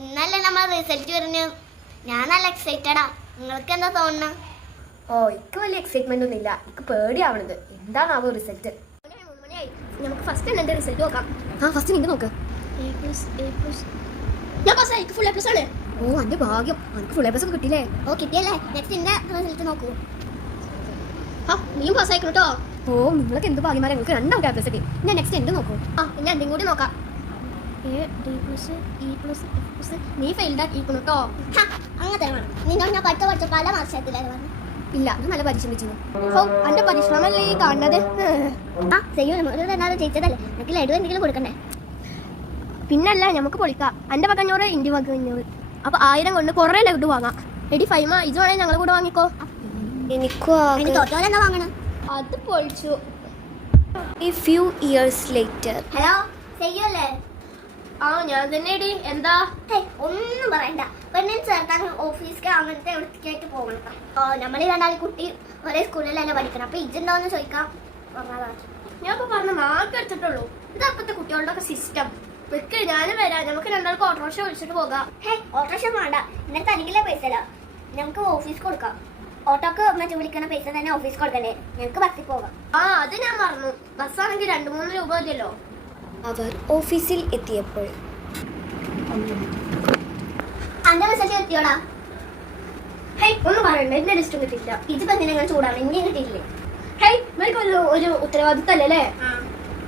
ഇന്നല്ലേ നമ്മൾ റിസൾട്ട് പറഞ്ഞു. ഞാൻ നല്ല എക്സൈറ്റഡാ. നിങ്ങൾക്ക് എന്താ തോന്നുന്നത്? ഓ, എനിക്ക് വലിയ എക്സൈറ്റ്മെന്റ് ഒന്നും ഇല്ല. എനിക്ക് പേടിയാവണത്. എന്താണാവോ റിസൾട്ട്? നമുക്ക് ഫസ്റ്റ് എന്നെ റിസൾട്ട് നോക്കാം. ഫസ്റ്റ് നിന്റെ നോക്ക്. ഞാൻ പാസ്സായി. എനിക്ക് ഫുൾ എ പ്ലസ് ആണ്. ഓ, എന്റെ ഭാഗ്യം. എനിക്ക് ഫുൾ എ പ്ലസ് ഒക്കെ കിട്ടിയില്ലേ? ഓ, കിട്ടിയല്ലേ. നെക്സ്റ്റ് എന്റെ റിസൾട്ട് നോക്കൂ. നീയും പാസ്സായിക്കണം കേട്ടോ. ഓ, നിങ്ങൾക്ക് എന്ത് ഭാഗ്യമാരെ. നിങ്ങൾക്ക് രണ്ടാമത്തെ എ പ്ലസ് കിട്ടി. ഞാൻ നെക്സ്റ്റ് എന്ത് നോക്കൂ? പിന്നെ എന്തും കൂടി നോക്കാം. നീ ഫെയിൽഡ് ആക്കിയിരിക്കണം കേട്ടോ. അങ്ങനത്തെ നിന്നോട് ഞാൻ പഠിച്ച പല മാർഷത്തിലായിരുന്നു പറഞ്ഞു. ഇല്ല, അത് നല്ല പരിശ്രമിച്ചിരുന്നു. ഓ, എന്റെ പരിശ്രമല്ലേ ഈ കാണുന്നത്. ജയിച്ചതല്ലേ, എനിക്ക് ലഡു എന്തെങ്കിലും കൊടുക്കണ്ടേ? പിന്നല്ല, നമുക്ക് പൊളിക്കാം. എന്റെ പക്കഞ്ഞൂറ് ഇന്ത്യ പക്കഞ്ഞൂറ്. അപ്പൊ 1000 കൊണ്ട് കുറെ ലഡു വാങ്ങാം. എടി ഫൈമ, ഇത് വേണേ ഞങ്ങൾ കൂടെ വാങ്ങിക്കോ. തോറ്റോലെന്താ വാങ്ങണം? അത് പൊളിച്ചു. A few years later. Hello, ചെയ്യല്ലേ? ഞാൻ തന്നെ. എടി എന്താ? ഒന്നും പറയണ്ട. പെണ്ണിന് ചേർത്താൻ ഓഫീസിൽ അങ്ങനത്തെ എവിടേക്കായിട്ട് പോകണം. നമ്മൾ രണ്ടാളി കുട്ടി ഒരേ സ്കൂളിലല്ലേ പഠിക്കണം. അപ്പൊ ഇജുണ്ടോന്ന് ചോദിക്കാം. ഞാൻ ഇപ്പൊ പറഞ്ഞ മാർക്ക് എടുത്തിട്ടുള്ളൂ. ഇതപ്പത്തെ കുട്ടികളുടെ ഒക്കെ സിസ്റ്റം. വെക്ക്, ഞാനും വരാം. നമുക്ക് രണ്ടാൾക്ക് ഓട്ടോറിക്ഷ വിളിച്ചിട്ട് പോകാം. ഓട്ടോറിക്ഷ വേണ്ട, ഇന്നലെ തനിക്കില്ല പൈസ അല്ല. നമുക്ക് ഓഫീസ് കൊടുക്കാം. ഓട്ടോക്ക് മറ്റു വിളിക്കുന്ന പൈസ തന്നെ ഓഫീസ് കൊടുക്കണ്ടേ? ഞങ്ങൾക്ക് ബസ്സിൽ പോകാം. അത് ഞാൻ മറന്നു. ബസ്സാണെങ്കിൽ 2-3 രൂപ മതിയല്ലോ. അവർ ഓഫീസിൽ എത്തിയപ്പോൾ അന്റെ റിസൾട്ട് എത്തിയോടാ? ഒന്നും പറയണ്ട, എന്റെ ലിസ്റ്റും കിട്ടിയില്ല. ഇതിപ്പോ എന്തിനാ ചൂടാണ്? ഇനിയും കിട്ടിയില്ലേ? ഒരു ഉത്തരവാദിത്തല്ലേ?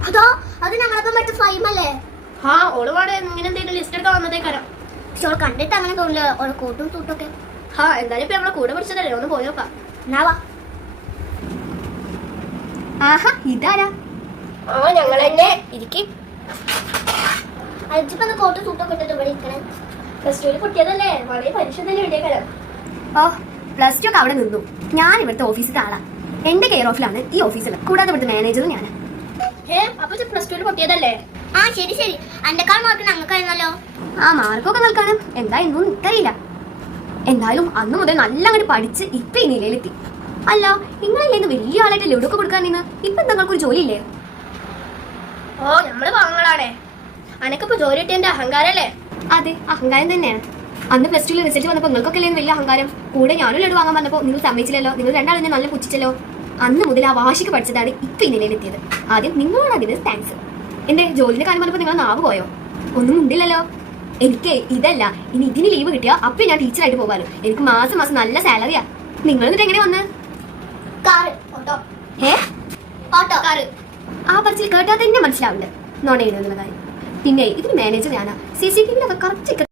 അതോ അത് ഞങ്ങളപ്പം മറ്റു ഫൈമല്ലേ? ഓള് പാടെ ഇങ്ങനെ എന്തെങ്കിലും ലിസ്റ്റ് എടുക്കാൻ വന്നതേക്കാരം. പക്ഷെ ഓൾ കണ്ടിട്ട് അങ്ങനെ തോന്നില്ല. ഓളെ കൂട്ടും തൂട്ടൊക്കെ. എന്തായാലും ഇപ്പൊ നമ്മളെ കൂടെ പഠിച്ചതല്ലേ, ഒന്ന് പോയി നോക്കാം. എന്നാവാ. ഇതാരാ? ഞങ്ങൾ തന്നെ ഇരിക്കും. അജിപ്പോ കോട്ട് സൂട്ടൊക്കെ ഇട്ടിട്ട് ഇവിടെ ഇരിക്കണേ. +2 കുട്ടിയതല്ലേ, വളരെ പരീക്ഷ തന്നെ എഴുതിയേക്കാരം. +2 ഒക്കെ അവിടെ നിന്നു. ഞാൻ ഇവിടുത്തെ ഓഫീസിലെ ആളാ. എന്റെ കെയർ ഓഫിലാണ് ഈ ഓഫീസിൽ. കൂടാതെ ഇവിടുത്തെ മാനേജറും ഞാൻ. അപ്പൊ +2 പൊട്ടിയതല്ലേ? ശരി ശരി. അന്റെക്കാൾ മാർക്ക് ഞങ്ങൾക്കായിരുന്നല്ലോ. മാർക്കൊക്കെ നൽകാനും എന്താ എന്നും എനിക്കറിയില്ല. എന്തായാലും അന്ന് മുതൽ നല്ല അങ്ങോട്ട് പഠിച്ച് ഇപ്പൊ ഈ നിലയിലെത്തി. അല്ല, നിങ്ങളല്ലേ വലിയ ആളായിട്ട് ലഡുക്കെ കൊടുക്കാൻ നിന്ന് ഇപ്പൊ നിങ്ങൾക്കൊരു ജോലിയില്ലേ? നമ്മള് പാവങ്ങളാണേ. അനക്കിപ്പോ ജോലി കിട്ടിയ അഹങ്കാരല്ലേ? അതെ, അഹങ്കാരം തന്നെയാണ്. അന്ന് +2 റിസൾട്ട് വന്നപ്പോൾ നിങ്ങൾക്കൊക്കെ അല്ലേ വലിയ അഹങ്കാരം. കൂടെ ഞാനും ലഡു വാങ്ങാൻ വന്നപ്പോൾ നിങ്ങൾ സമ്മതിച്ചില്ലല്ലോ. നിങ്ങൾ രണ്ടാളും നല്ല പുച്ഛിച്ചല്ലോ. അന്ന് മുതൽ ആ വാശിക്ക് പഠിച്ചതാണ് ഇപ്പൊ ഈ നിലയിലെത്തിയത്. ആദ്യം നിങ്ങളോട് അതിന് താങ്ക്സ്. എന്റെ ജോലിന്റെ കാര്യം വന്നപ്പോൾ നിങ്ങൾ നാവ് പോയോ? ഒന്നും ഉണ്ടില്ലല്ലോ. എനിക്ക് ഇതല്ല, ഇനി ഇതിന് ലീവ് കിട്ടിയാ അപ്പൊ ഞാൻ ടീച്ചറായിട്ട് പോകാലോ. എനിക്ക് മാസം മാസം നല്ല സാലറിയാ. നിങ്ങൾ എന്നിട്ട് എങ്ങനെ വന്ന്? ആ പറച്ചിൽ കേട്ടാ തന്നെ മനസ്സിലാവുന്നുണ്ട് നോണ എഴുതുന്ന കാര്യം. പിന്നെ ഇതിന് മാനേജർ ഞാനാ. CCTV correct